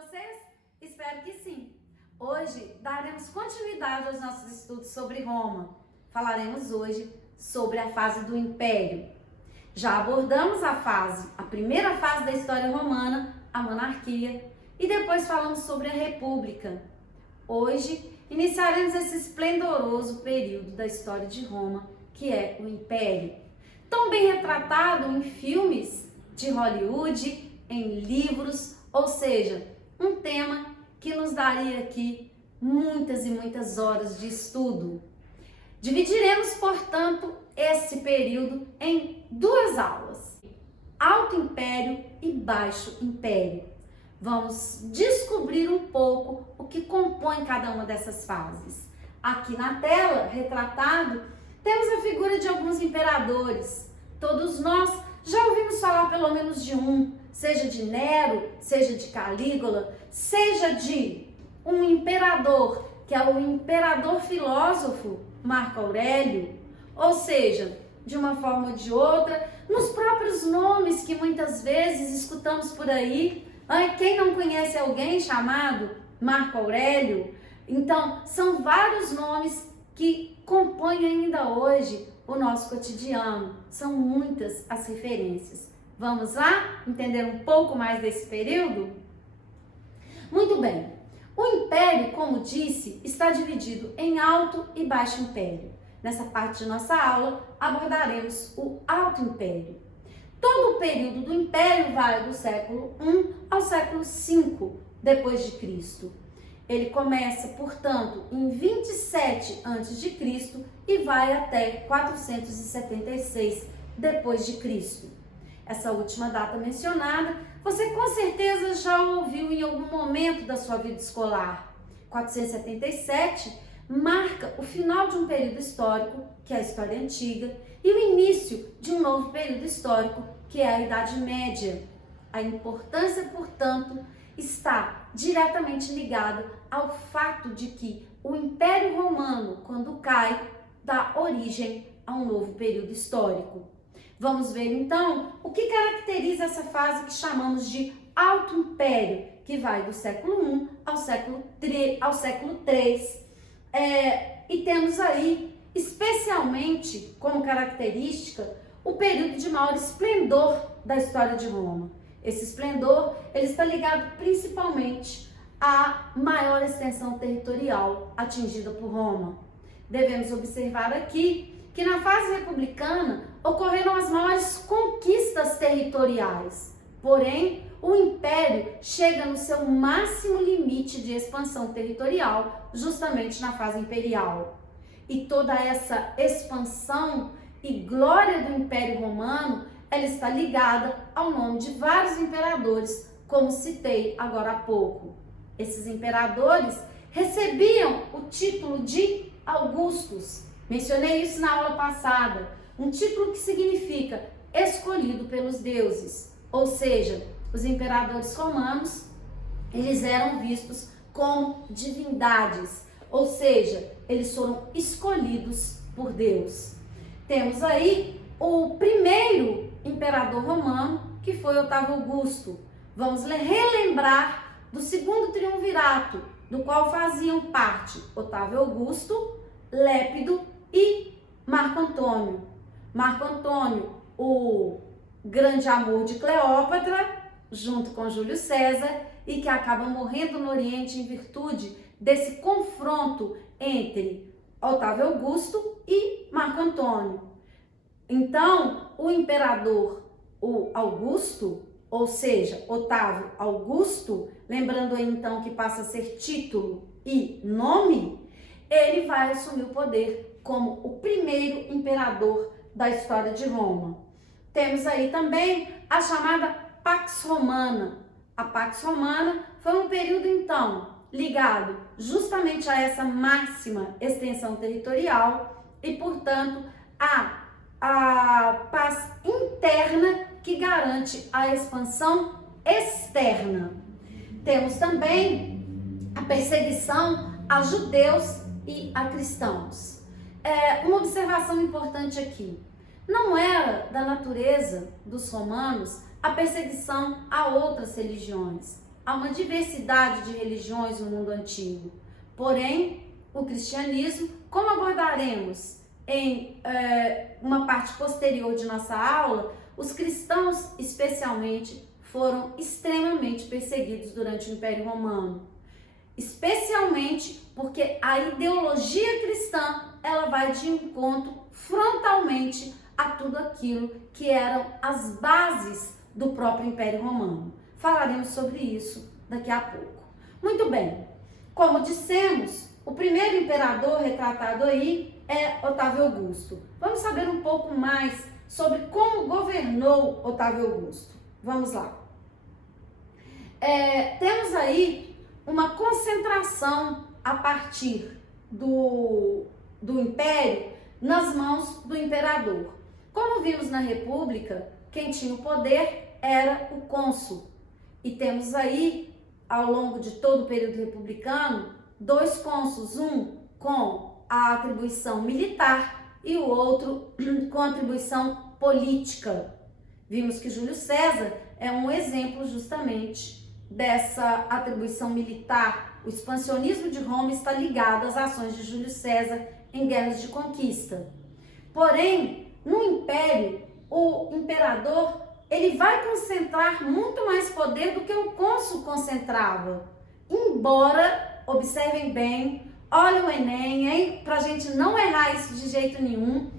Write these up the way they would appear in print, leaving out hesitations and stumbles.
vocês? Espero que sim! Hoje daremos continuidade aos nossos estudos sobre Roma. Falaremos hoje sobre a fase do Império. Já abordamos a primeira fase da história romana, a monarquia, e depois falamos sobre a república. Hoje iniciaremos esse esplendoroso período da história de Roma, que é o Império. Tão bem retratado em filmes de Hollywood, em livros, ou seja, um tema que nos daria aqui muitas e muitas horas de estudo. Dividiremos, portanto, esse período em duas aulas: Alto Império e Baixo Império. Vamos descobrir um pouco o que compõe cada uma dessas fases. Aqui na tela, retratado, temos a figura de alguns imperadores. Todos nós já ouvimos falar pelo menos de um, seja de Nero, seja de Calígula, seja de um imperador, que é o imperador filósofo Marco Aurélio, ou seja, de uma forma ou de outra, nos próprios nomes que muitas vezes escutamos por aí. Quem não conhece alguém chamado Marco Aurélio? Então, são vários nomes que compõem ainda hoje o nosso cotidiano. São muitas as referências. Vamos lá entender um pouco mais desse período? Muito bem. O Império, como disse, está dividido em Alto e Baixo Império. Nessa parte de nossa aula, abordaremos o Alto Império. Todo o período do Império vai do século I ao século V depois de Cristo. Ele começa, portanto, em 27 a.C. e vai até 476 depois de Cristo. Essa última data mencionada, você com certeza já ouviu em algum momento da sua vida escolar. 477 marca o final de um período histórico, que é a História Antiga, e o início de um novo período histórico, que é a Idade Média. A importância, portanto, está diretamente ligada ao fato de que o Império Romano, quando cai, dá origem a um novo período histórico. Vamos ver então o que caracteriza essa fase que chamamos de Alto Império, que vai do século I ao século III. E temos aí, especialmente como característica, o período de maior esplendor da história de Roma. Esse esplendor ele está ligado principalmente à maior extensão territorial atingida por Roma. Devemos observar aqui que na fase republicana ocorreram as maiores conquistas territoriais. Porém, o Império chega no seu máximo limite de expansão territorial justamente na fase imperial. E toda essa expansão e glória do Império Romano, ela está ligada ao nome de vários imperadores, como citei agora há pouco. Esses imperadores recebiam o título de Augustos. Mencionei isso na aula passada. Um título que significa escolhido pelos deuses. Ou seja, os imperadores romanos, eles eram vistos como divindades. Ou seja, eles foram escolhidos por Deus. Temos aí o primeiro imperador romano, que foi Otávio Augusto. Vamos relembrar do segundo triunvirato, do qual faziam parte Otávio Augusto, Lépido e Marco Antônio. Marco Antônio, o grande amor de Cleópatra, junto com Júlio César, e que acaba morrendo no Oriente em virtude desse confronto entre Otávio Augusto e Marco Antônio. Então, o imperador, o Augusto, ou seja, Otávio Augusto, lembrando aí então que passa a ser título e nome, ele vai assumir o poder como o primeiro imperador da história de Roma. Temos aí também a chamada Pax Romana. A Pax Romana foi um período então ligado justamente a essa máxima extensão territorial e, portanto, a paz interna que garante a expansão externa. Temos também a perseguição a judeus e a cristãos. Uma observação importante aqui: não era da natureza dos romanos a perseguição a outras religiões. há uma diversidade de religiões no mundo antigo. Porém, o cristianismo, como abordaremos em uma parte posterior de nossa aula, os cristãos, especialmente, foram extremamente perseguidos durante o Império Romano. Especialmente porque a ideologia cristã, ela vai de encontro frontalmente a tudo aquilo que eram as bases do próprio Império Romano. Falaremos sobre isso daqui a pouco. Muito bem, como dissemos, o primeiro imperador retratado aí é Otávio Augusto. Vamos saber um pouco mais sobre como governou Otávio Augusto. Vamos lá. Temos aí uma concentração a partir do Império nas mãos do imperador. Como vimos na República, quem tinha o poder era o cônsul. E temos aí, ao longo de todo o período republicano, dois cônsuls, um com a atribuição militar e o outro com a atribuição política. Vimos que Júlio César é um exemplo justamente dessa atribuição militar. O expansionismo de Roma está ligado às ações de Júlio César em guerras de conquista. Porém, no Império, o imperador ele vai concentrar muito mais poder do que o cônsul concentrava. Embora, observem bem, olha o Enem, hein? Pra gente não errar isso de jeito nenhum.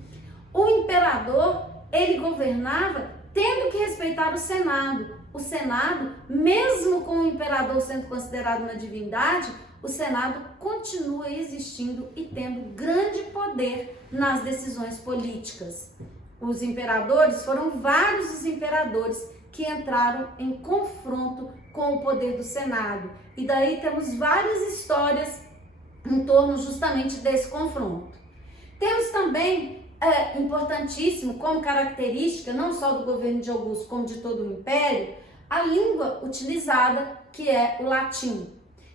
O imperador, ele governava tendo que respeitar o Senado. O Senado, mesmo com o imperador sendo considerado uma divindade, o Senado continua existindo e tendo grande poder nas decisões políticas. Os imperadores, foram vários os imperadores que entraram em confronto com o poder do Senado. E daí temos várias histórias em torno justamente desse confronto. Temos também, importantíssimo, como característica, não só do governo de Augusto, como de todo o Império, a língua utilizada, que é o latim.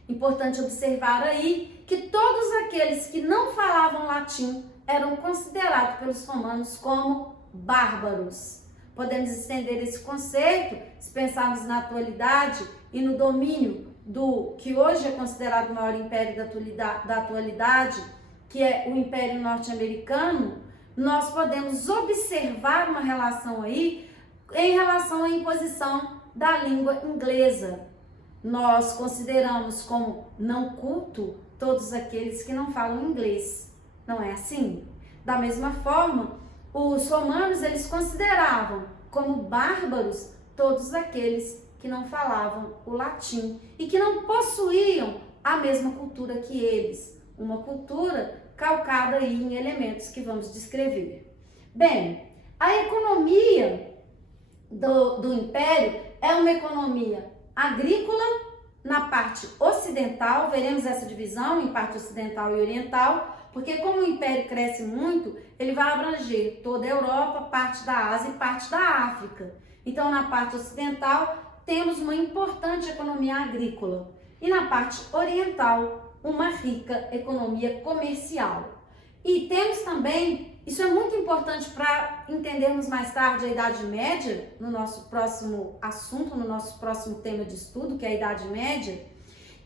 Importante observar aí que todos aqueles que não falavam latim eram considerados pelos romanos como bárbaros. Podemos estender esse conceito se pensarmos na atualidade e no domínio do que hoje é considerado o maior império da atualidade, que é o Império Norte-Americano. Nós podemos observar uma relação aí em relação à imposição da língua inglesa. Nós consideramos como não culto todos aqueles que não falam inglês. Não é assim? Da mesma forma, os romanos, eles consideravam como bárbaros todos aqueles que não falavam o latim e que não possuíam a mesma cultura que eles. Uma cultura calcada aí em elementos que vamos descrever. Bem, a economia do Império é uma economia agrícola na parte ocidental, veremos essa divisão em parte ocidental e oriental, porque como o Império cresce muito, ele vai abranger toda a Europa, parte da Ásia e parte da África. Então, na parte ocidental, temos uma importante economia agrícola e na parte oriental, uma rica economia comercial. E temos também, isso é muito importante para entendermos mais tarde a Idade Média, no nosso próximo assunto, no nosso próximo tema de estudo, que é a Idade Média,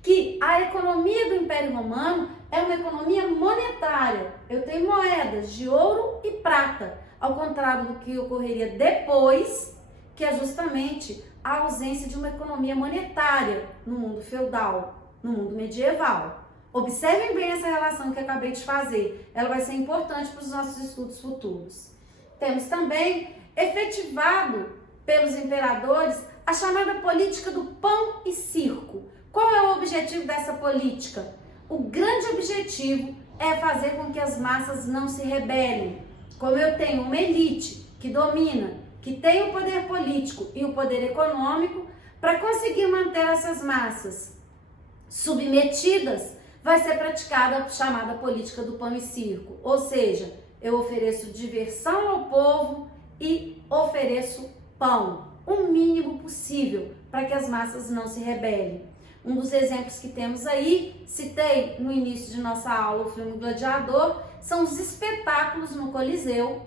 que a economia do Império Romano é uma economia monetária. Eu tenho moedas de ouro e prata, ao contrário do que ocorreria depois, que é justamente a ausência de uma economia monetária no mundo feudal, no mundo medieval. Observem bem essa relação que eu acabei de fazer. Ela vai ser importante para os nossos estudos futuros. Temos também efetivado pelos imperadores a chamada política do pão e circo. Qual é o objetivo dessa política? O grande objetivo é fazer com que as massas não se rebelem. Como eu tenho uma elite que domina, que tem o poder político e o poder econômico, para conseguir manter essas massas submetidas, vai ser praticada a chamada política do pão e circo. Ou seja, eu ofereço diversão ao povo e ofereço pão, o mínimo possível, para que as massas não se rebelem. Um dos exemplos que temos aí, citei no início de nossa aula o filme Gladiador, são os espetáculos no Coliseu,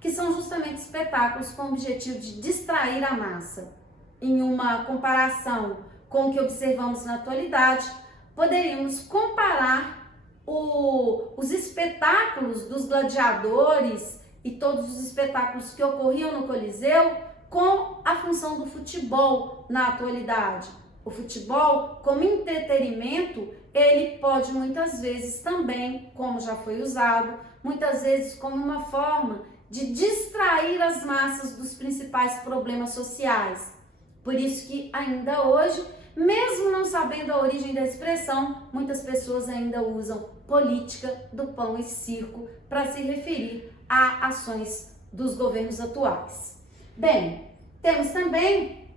que são justamente espetáculos com o objetivo de distrair a massa. Em uma comparação com o que observamos na atualidade, poderíamos comparar os espetáculos dos gladiadores e todos os espetáculos que ocorriam no Coliseu com a função do futebol na atualidade. O futebol, como entretenimento, ele pode muitas vezes também, como já foi usado, muitas vezes como uma forma de distrair as massas dos principais problemas sociais. Por isso que ainda hoje, mesmo não sabendo a origem da expressão, muitas pessoas ainda usam política do pão e circo para se referir a ações dos governos atuais. Bem, temos também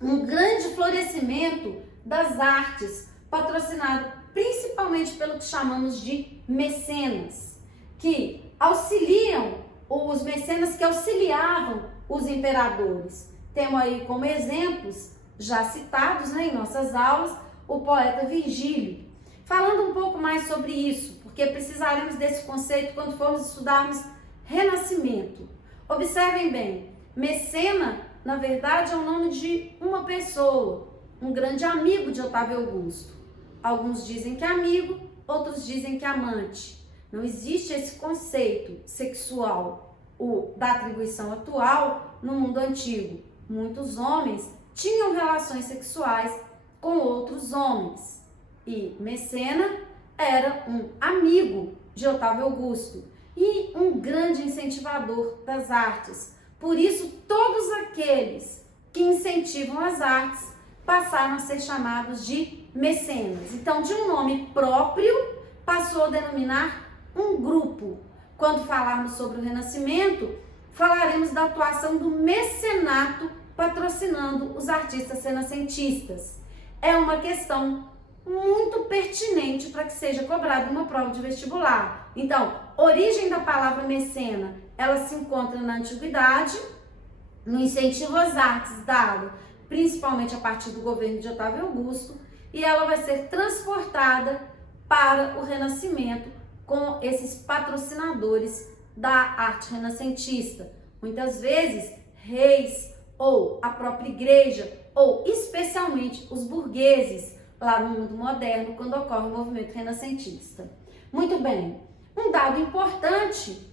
um grande florescimento das artes, patrocinado principalmente pelo que chamamos de mecenas, que auxiliam, os mecenas que auxiliavam os imperadores. Temos aí como exemplos, já citados em nossas aulas, o poeta Virgílio. Falando um pouco mais sobre isso, porque precisaremos desse conceito quando formos estudarmos Renascimento. Observem bem, mecena, na verdade, é o nome de uma pessoa, um grande amigo de Otávio Augusto. Alguns dizem que é amigo, outros dizem que é amante. Não existe esse conceito sexual, da atribuição atual no mundo antigo. Muitos homens tinham relações sexuais com outros homens. E Mecena era um amigo de Otávio Augusto e um grande incentivador das artes. Por isso, todos aqueles que incentivam as artes passaram a ser chamados de mecenas. Então, de um nome próprio, passou a denominar um grupo. Quando falarmos sobre o Renascimento, falaremos da atuação do mecenato patrocinando os artistas renascentistas. É uma questão muito pertinente para que seja cobrada uma prova de vestibular. Então, origem da palavra mecena, ela se encontra na antiguidade, no incentivo às artes dado principalmente a partir do governo de Otávio Augusto, e ela vai ser transportada para o Renascimento com esses patrocinadores da arte renascentista. Muitas vezes, reis ou a própria igreja, ou especialmente os burgueses, lá no mundo moderno, quando ocorre o movimento renascentista. Muito bem, um dado importante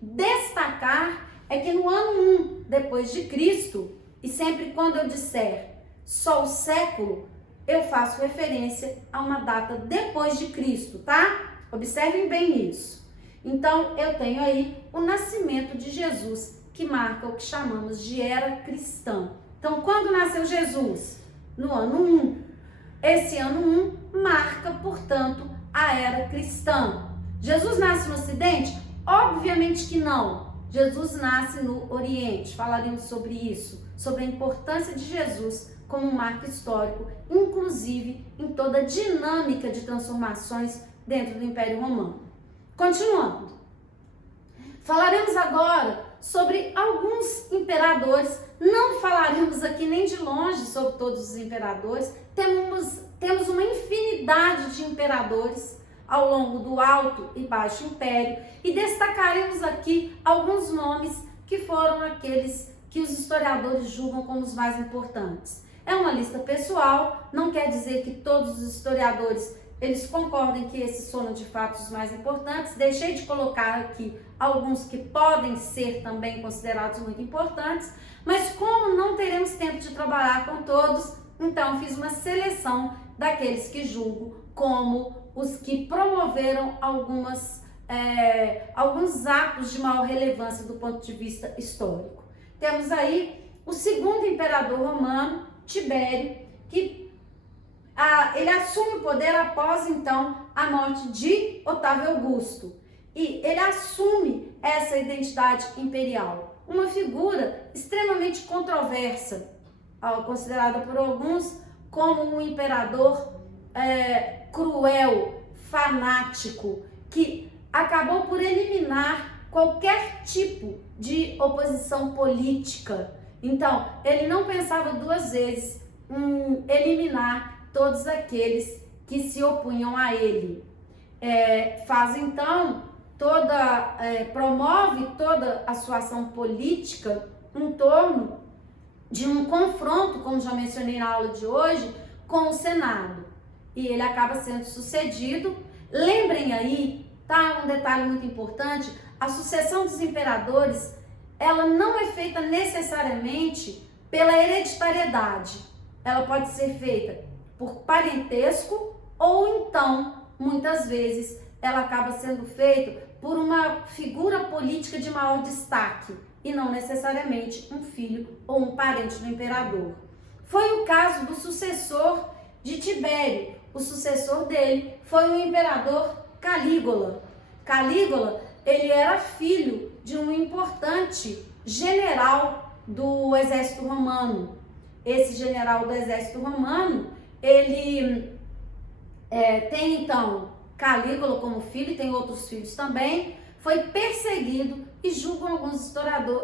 destacar é que no ano 1 depois de Cristo, e sempre quando eu disser só o século, eu faço referência a uma data depois de Cristo, tá? Observem bem isso. Então, eu tenho aí o nascimento de Jesus, que marca o que chamamos de era cristã. Então, quando nasceu Jesus? No ano 1. Esse ano 1 marca, portanto, a era cristã. Jesus nasce no Ocidente? Obviamente que não. Jesus nasce no Oriente. Falaremos sobre isso, sobre a importância de Jesus como um marco histórico, inclusive em toda a dinâmica de transformações dentro do Império Romano. Continuando. Falaremos agora sobre alguns imperadores. Não falaremos aqui nem de longe sobre todos os imperadores. Temos uma infinidade de imperadores ao longo do Alto e Baixo Império e destacaremos aqui alguns nomes que foram aqueles que os historiadores julgam como os mais importantes. É uma lista pessoal, não quer dizer que todos os historiadores eles concordem que esses foram de fato os mais importantes. Deixei de colocar aqui alguns que podem ser também considerados muito importantes, mas como não teremos tempo de trabalhar com todos, então fiz uma seleção daqueles que julgo como os que promoveram alguns atos de maior relevância do ponto de vista histórico. Temos aí o segundo imperador romano, Tibério, que ele assume o poder após, então, a morte de Otávio Augusto. E ele assume essa identidade imperial. Uma figura extremamente controversa, considerada por alguns como um imperador cruel, fanático, que acabou por eliminar qualquer tipo de oposição política. Então, ele não pensava duas vezes em eliminar todos aqueles que se opunham a ele. Promove toda a sua ação política em torno de um confronto, como já mencionei na aula de hoje, com o Senado. E ele acaba sendo sucedido. Lembrem aí, tá? Um detalhe muito importante, a sucessão dos imperadores, ela não é feita necessariamente pela hereditariedade. Ela pode ser feita por parentesco ou então, muitas vezes, ela acaba sendo feita por uma figura política de maior destaque e não necessariamente um filho ou um parente do imperador. Foi o caso do sucessor de Tibério. O sucessor dele foi o imperador Calígula. Calígula, ele era filho de um importante general do exército romano. Esse general do exército romano, ele tem então Calígula como filho, e tem outros filhos também, foi perseguido e julgam alguns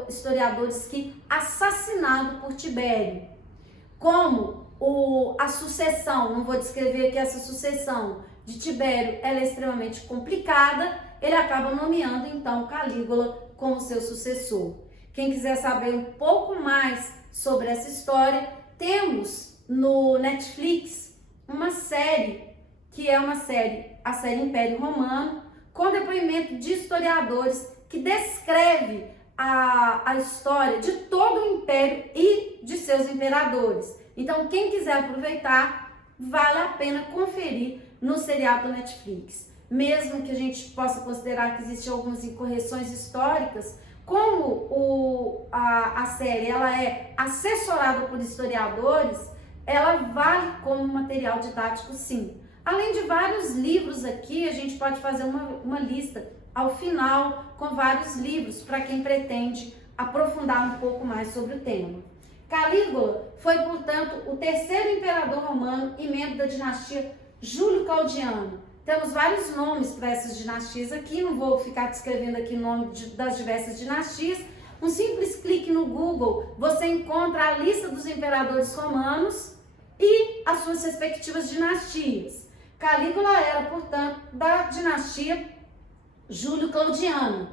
historiadores que assassinado por Tibério. Como a sucessão, não vou descrever aqui essa sucessão de Tibério, ela é extremamente complicada, ele acaba nomeando então Calígula como seu sucessor. Quem quiser saber um pouco mais sobre essa história, temos no Netflix uma série, que é a série Império Romano, com depoimento de historiadores que descreve a história de todo o Império e de seus imperadores. Então, quem quiser aproveitar, vale a pena conferir no seriado do Netflix. Mesmo que a gente possa considerar que existem algumas incorreções históricas, como a série ela é assessorada por historiadores, ela vale como material didático, sim. Além de vários livros aqui, a gente pode fazer uma lista ao final com vários livros para quem pretende aprofundar um pouco mais sobre o tema. Calígula foi, portanto, o terceiro imperador romano e membro da dinastia Júlio-Claudiana. Temos vários nomes para essas dinastias aqui, não vou ficar descrevendo aqui o nome das diversas dinastias. Um simples clique no Google, você encontra a lista dos imperadores romanos e as suas respectivas dinastias. Calígula era, portanto, da dinastia Júlio-Claudiana.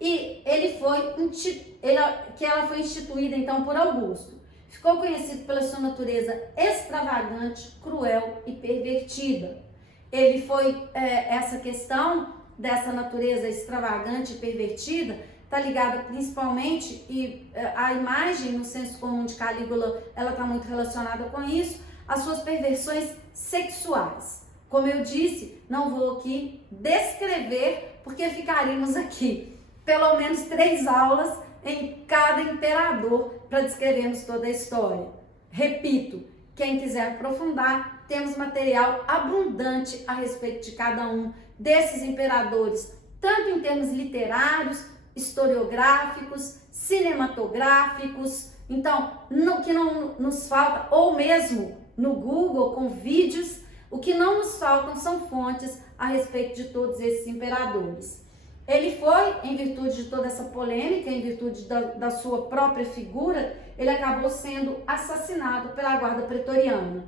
E ela foi instituída, então, por Augusto. Ficou conhecido pela sua natureza extravagante, cruel e pervertida. Ele foi, essa questão dessa natureza extravagante e pervertida, está ligada principalmente, e a imagem no senso comum de Calígula, ela está muito relacionada com isso, as suas perversões sexuais. Como eu disse, não vou aqui descrever, porque ficaríamos aqui pelo menos 3 aulas em cada imperador para descrevermos toda a história. Repito, quem quiser aprofundar, temos material abundante a respeito de cada um desses imperadores, tanto em termos literários, historiográficos, cinematográficos. Então, o que não nos falta, ou mesmo no Google com vídeos, o que não nos faltam são fontes a respeito de todos esses imperadores. Ele foi, em virtude de toda essa polêmica, em virtude da sua própria figura, ele acabou sendo assassinado pela guarda pretoriana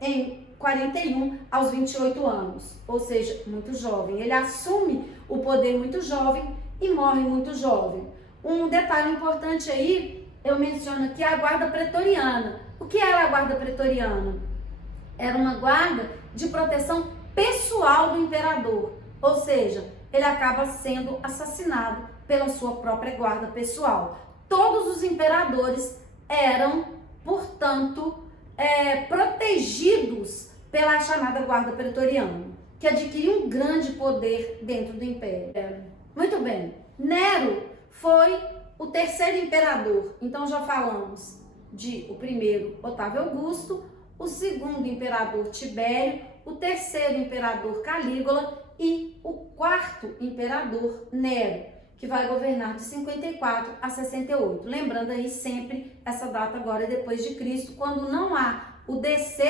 em 41 aos 28 anos, ou seja, muito jovem. Ele assume o poder muito jovem e morre muito jovem. Um detalhe importante aí, eu menciono aqui a guarda pretoriana. O que era a guarda pretoriana? Era uma guarda de proteção pessoal do imperador, ou seja, ele acaba sendo assassinado pela sua própria guarda pessoal. Todos os imperadores eram, portanto, protegidos pela chamada guarda pretoriana, que adquiriu um grande poder dentro do império. Muito bem, Nero foi o terceiro imperador. Então já falamos de o primeiro, Otávio Augusto, o segundo imperador, Tibério, o terceiro imperador, Calígula, e o quarto imperador, Nero, que vai governar de 54 a 68. Lembrando aí sempre essa data agora é depois de Cristo. Quando não há o DC,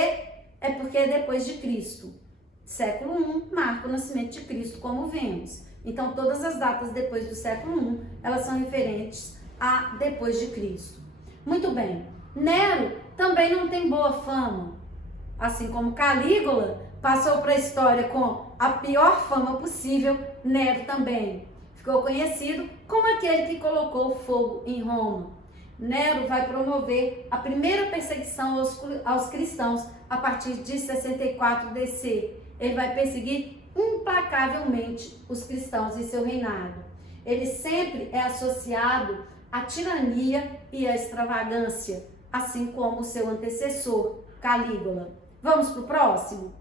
é porque é depois de Cristo. Século I marca o nascimento de Cristo, como vemos. Então, todas as datas depois do século I, elas são referentes a depois de Cristo. Muito bem. Nero também não tem boa fama. Assim como Calígula passou para a história com a pior fama possível, Nero também ficou conhecido como aquele que colocou fogo em Roma. Nero vai promover a primeira perseguição aos cristãos a partir de 64 DC. Ele vai perseguir implacavelmente os cristãos em seu reinado. Ele sempre é associado à tirania e à extravagância, assim como o seu antecessor, Calígula. Vamos para o próximo?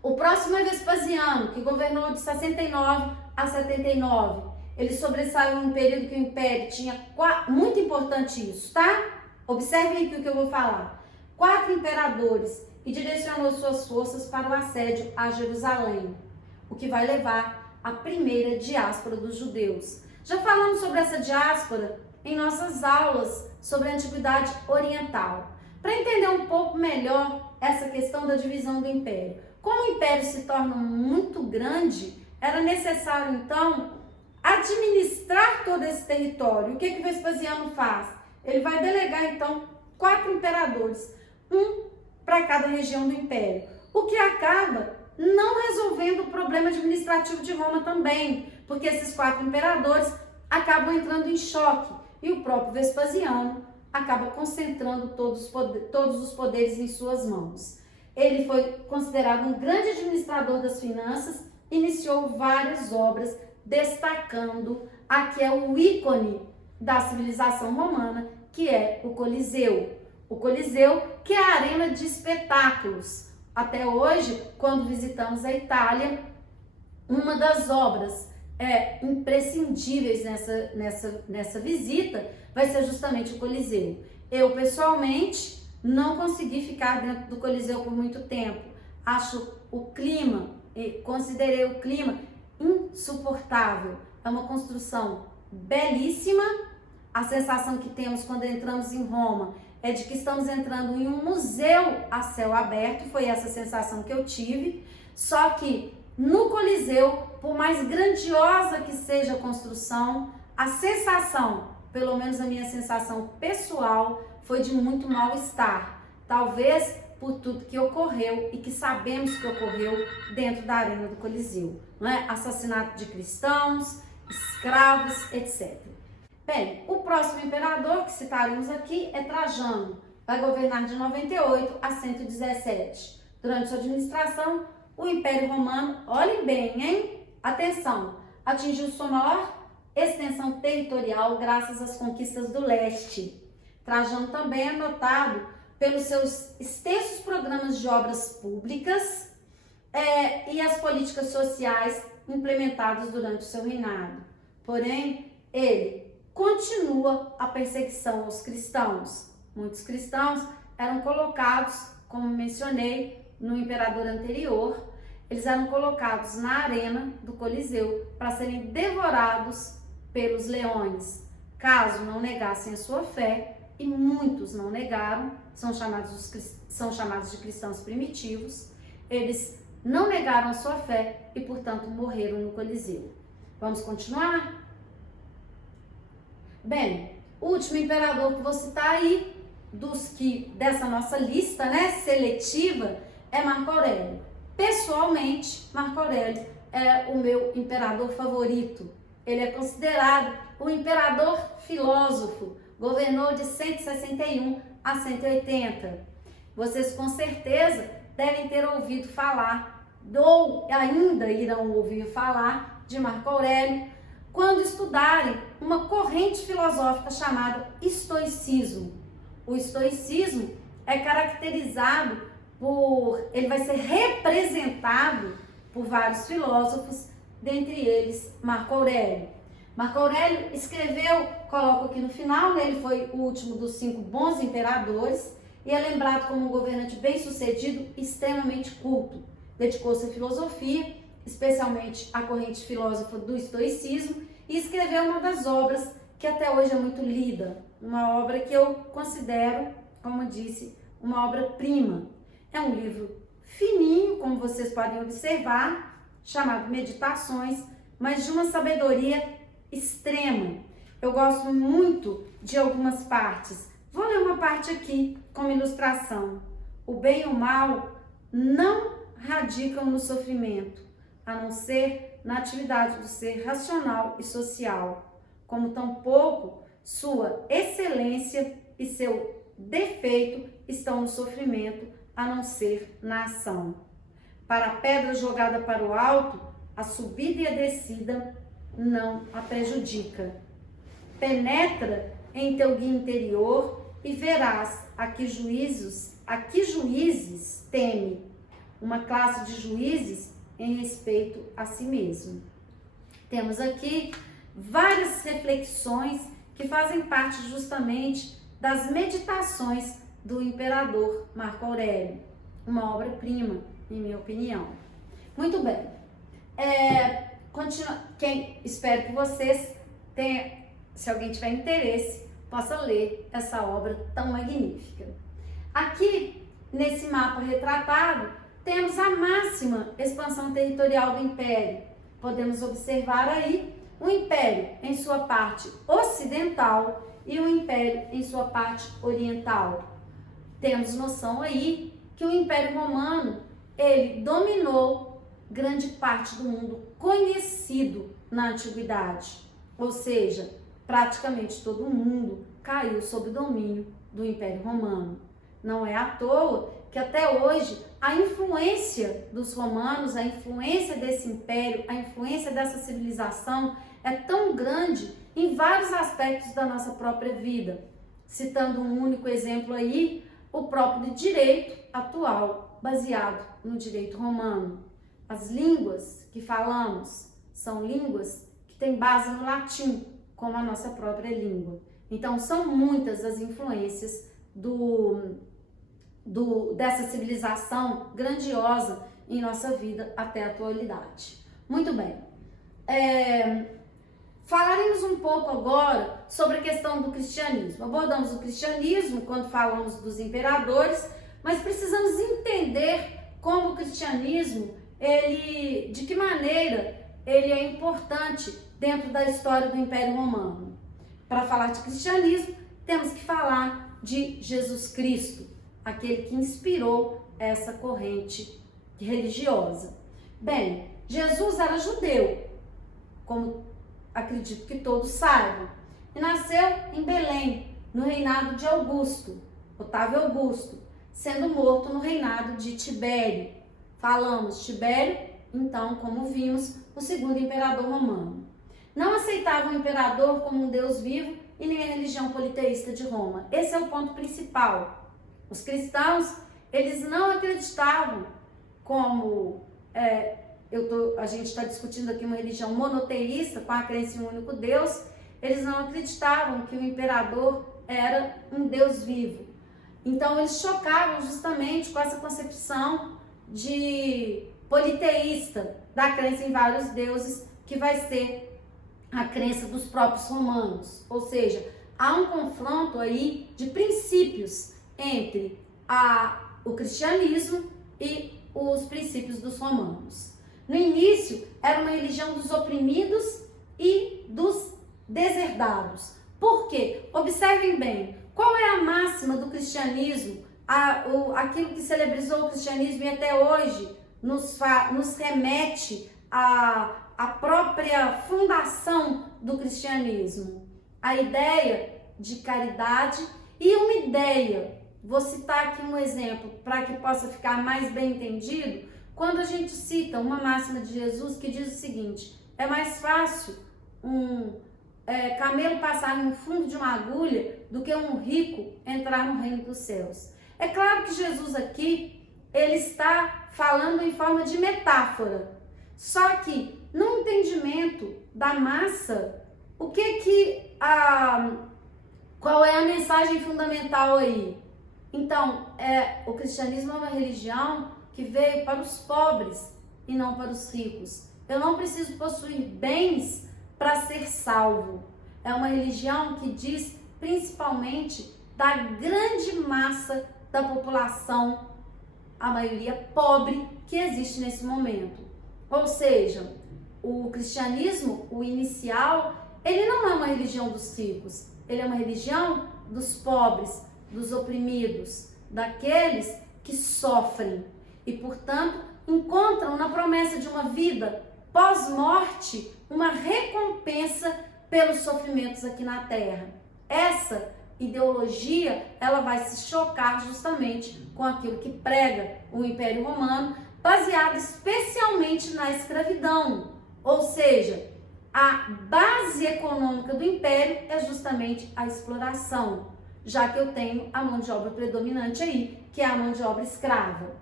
O próximo é Vespasiano, que governou de 69 a 79. Ele sobressaiu em um período que o Império tinha muito importante isso, tá? Observem aqui o que eu vou falar. 4 imperadores e direcionou suas forças para o assédio a Jerusalém, o que vai levar à primeira diáspora dos judeus. Já falamos sobre essa diáspora em nossas aulas sobre a Antiguidade Oriental. Para entender um pouco melhor essa questão da divisão do Império. Como o Império se torna muito grande, era necessário, então, administrar todo esse território. O que Vespasiano faz? Ele vai delegar, então, 4 imperadores, um para cada região do Império, o que acaba não resolvendo o problema administrativo de Roma também, porque esses 4 imperadores acabam entrando em choque e o próprio Vespasiano acaba concentrando todos os poderes em suas mãos. Ele foi considerado um grande administrador das finanças, iniciou várias obras, destacando a que é o ícone da civilização romana, que é o Coliseu. O Coliseu, que é a arena de espetáculos. Até hoje, quando visitamos a Itália, uma das obras imprescindíveis nessa visita vai ser justamente o Coliseu. Eu, pessoalmente, não consegui ficar dentro do Coliseu por muito tempo. Considerei o clima insuportável. É uma construção belíssima. A sensação que temos quando entramos em Roma é de que estamos entrando em um museu a céu aberto. Foi essa sensação que eu tive. Só que no Coliseu, por mais grandiosa que seja a construção, a sensação, pelo menos a minha sensação pessoal, foi de muito mal-estar. Talvez por tudo que ocorreu e que sabemos que ocorreu dentro da arena do Coliseu, não é? Assassinato de cristãos, escravos, etc. Bem, o próximo imperador que citaremos aqui é Trajano. Vai governar de 98 a 117. Durante sua administração, o Império Romano, olhem bem, hein? Atenção, atingiu sua maior extensão territorial graças às conquistas do leste. Trajano também é notado pelos seus extensos programas de obras públicas e as políticas sociais implementadas durante o seu reinado. Porém, ele continua a perseguição aos cristãos. Muitos cristãos eram colocados, como mencionei no imperador anterior, eles eram colocados na arena do Coliseu para serem devorados pelos leões, caso não negassem a sua fé, e muitos não negaram, são chamados de cristãos primitivos. Eles não negaram a sua fé e, portanto, morreram no Coliseu. Vamos continuar? Bem, o último imperador que vou citar aí, dessa nossa lista, né, seletiva, é Marco Aurélio. Pessoalmente, Marco Aurélio é o meu imperador favorito. Ele é considerado o imperador filósofo, governou de 161 a 180. Vocês com certeza devem ter ouvido falar, ou ainda irão ouvir falar, de Marco Aurélio, quando estudarem uma corrente filosófica chamada estoicismo. O estoicismo é caracterizado ele vai ser representado por vários filósofos, dentre eles Marco Aurélio. Marco Aurélio escreveu, coloco aqui no final, né, ele foi o último dos 5 bons imperadores e é lembrado como um governante bem-sucedido e extremamente culto. Dedicou-se à filosofia, especialmente à corrente filósofa do estoicismo, e escreveu uma das obras que até hoje é muito lida, uma obra que eu considero, como disse, uma obra-prima. É um livro fininho, como vocês podem observar, chamado Meditações, mas de uma sabedoria extrema. Eu gosto muito de algumas partes. Vou ler uma parte aqui como ilustração. O bem e o mal não radicam no sofrimento, a não ser na atividade do ser racional e social, como tampouco Sua excelência e seu defeito estão no sofrimento, a não ser na ação. Para a pedra jogada para o alto, a subida e a descida não a prejudica. Penetra em teu guia interior e verás a que juízes teme, uma classe de juízes em respeito a si mesmo. Temos aqui várias reflexões que fazem parte justamente das meditações do imperador Marco Aurélio, uma obra-prima, em minha opinião. Muito bem, espero que vocês tenham, se alguém tiver interesse, possa ler essa obra tão magnífica. Aqui, nesse mapa retratado, temos a máxima expansão territorial do Império. Podemos observar aí o Império em sua parte ocidental e o Império em sua parte oriental. Temos noção aí que o Império Romano, ele dominou grande parte do mundo conhecido na Antiguidade. Ou seja, praticamente todo o mundo caiu sob o domínio do Império Romano. Não é à toa que até hoje a influência dos romanos, a influência desse império, a influência dessa civilização é tão grande em vários aspectos da nossa própria vida. Citando um único exemplo aí, o próprio direito atual, baseado no direito romano. As línguas que falamos são línguas que têm base no latim, como a nossa própria língua. Então, são muitas as influências dessa civilização grandiosa em nossa vida até a atualidade. Muito bem. Falaremos um pouco agora sobre a questão do cristianismo. Abordamos o cristianismo quando falamos dos imperadores, mas precisamos entender como o cristianismo, de que maneira ele é importante dentro da história do Império Romano. Para falar de cristianismo, temos que falar de Jesus Cristo, aquele que inspirou essa corrente religiosa. Bem, Jesus era judeu, como acredito que todos saibam, e nasceu em Belém, no reinado de Augusto, Otávio Augusto, sendo morto no reinado de Tibério. Falamos Tibério, então, como vimos, o segundo imperador romano. Não aceitava o imperador como um Deus vivo e nem a religião politeísta de Roma. Esse é o ponto principal. Os cristãos, eles não acreditavam como a gente está discutindo aqui uma religião monoteísta, com a crença em um único Deus. Eles não acreditavam que o imperador era um Deus vivo. Então, eles chocavam justamente com essa concepção de politeísta, da crença em vários deuses, que vai ser a crença dos próprios romanos. Ou seja, há um confronto aí de princípios entre o cristianismo e os princípios dos romanos. No início, era uma religião dos oprimidos e dos deserdados. Por quê? Observem bem, qual é a máxima do cristianismo, aquilo que celebrizou o cristianismo e até hoje nos remete à própria fundação do cristianismo? A ideia de caridade e uma ideia, vou citar aqui um exemplo para que possa ficar mais bem entendido, quando a gente cita uma máxima de Jesus que diz o seguinte: é mais fácil um camelo passar no fundo de uma agulha do que um rico entrar no reino dos céus. É claro que Jesus aqui, ele está falando em forma de metáfora, só que no entendimento da massa, qual é a mensagem fundamental aí? Então, o cristianismo é uma religião que veio para os pobres e não para os ricos. Eu não preciso possuir bens para ser salvo. É uma religião que diz principalmente da grande massa da população, a maioria pobre, que existe nesse momento. Ou seja, o cristianismo, o inicial, ele não é uma religião dos ricos, ele é uma religião dos pobres, dos oprimidos, daqueles que sofrem e, portanto, encontram na promessa de uma vida pós-morte uma recompensa pelos sofrimentos aqui na terra. essa ideologia, ela vai se chocar justamente com aquilo que prega o Império Romano, baseado especialmente na escravidão. Ou seja, a base econômica do Império é justamente a exploração, já que eu tenho a mão de obra predominante aí, que é a mão de obra escrava.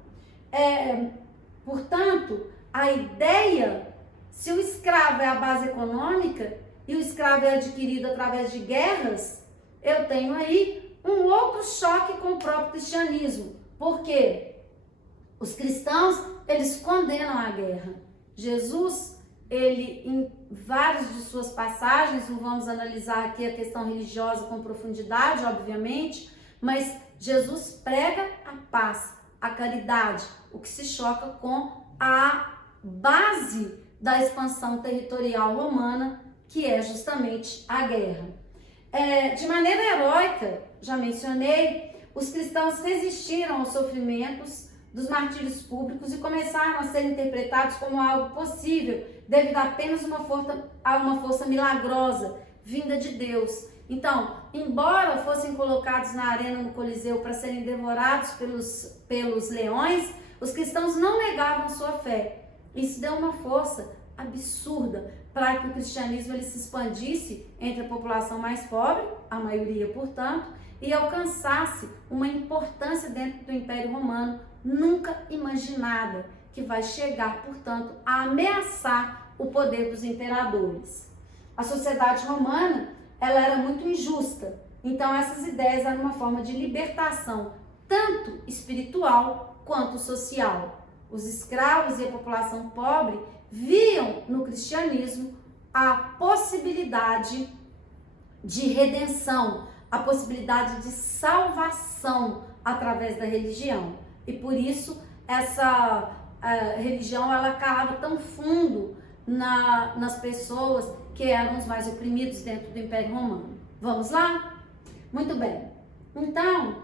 Portanto, a ideia, se o escravo é a base econômica e o escravo é adquirido através de guerras, eu tenho aí um outro choque com o próprio cristianismo. Por quê? Os cristãos, eles condenam a guerra. Jesus, ele, em várias de suas passagens, não vamos analisar aqui a questão religiosa com profundidade, obviamente, mas Jesus prega a paz, a caridade, o que se choca com a base da expansão territorial romana, que é justamente a guerra. De maneira heróica, já mencionei, os cristãos resistiram aos sofrimentos dos martírios públicos e começaram a ser interpretados como algo possível, devido a apenas a uma força milagrosa, vinda de Deus. Então, embora fossem colocados na arena no Coliseu para serem devorados pelos leões, os cristãos não negavam sua fé. Isso deu uma força absurda para que o cristianismo ele se expandisse entre a população mais pobre, a maioria, portanto, e alcançasse uma importância dentro do Império Romano nunca imaginada, que vai chegar, portanto, a ameaçar o poder dos imperadores. A sociedade romana, ela era muito injusta, então essas ideias eram uma forma de libertação, tanto espiritual quanto social. Os escravos e a população pobre viam no cristianismo a possibilidade de redenção, a possibilidade de salvação através da religião. E por isso essa religião ela calava tão fundo nas pessoas que eram os mais oprimidos dentro do Império Romano. Vamos lá? Muito bem. Então,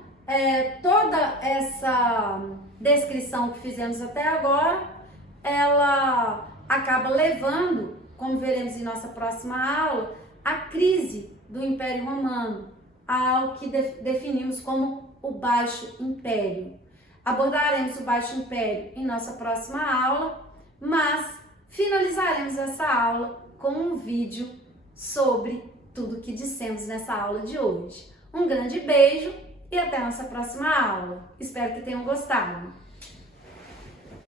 toda essa descrição que fizemos até agora, ela acaba levando, como veremos em nossa próxima aula, a crise do Império Romano, ao que definimos como o Baixo Império. Abordaremos o Baixo Império em nossa próxima aula, mas finalizaremos essa aula com um vídeo sobre tudo que dissemos nessa aula de hoje. Um grande beijo e até a nossa próxima aula. Espero que tenham gostado.